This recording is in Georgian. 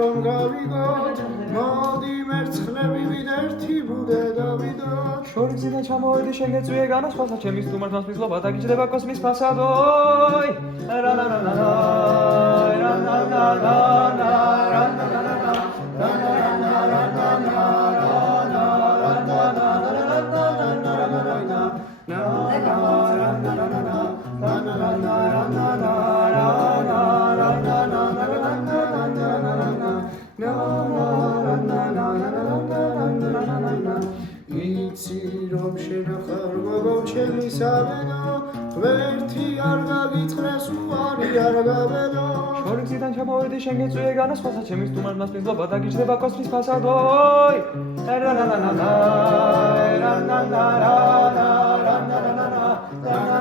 რომ გავიგოთ მოდი მერცხლები ვიდერთი ბუდე დავიდოთ შორიგზიდან ჩამოვედი შენ გეწვიე განასხვათა ჩემი სტუმართმას მისლობა დაგიჯდება კოსმის ფასადოი იცი რომ შენ ხარ გოგო ჩემი საბედო ღმერთი არ გაგიწხრეს უარი არ გავედო შორიგზიდან ჩამოვედი შენ გეწვიე განასხვათა ჩემი სტუმართმას მისლობა დაგიჯდება კოსმის ფასადოი La la la la la la la la la la la la la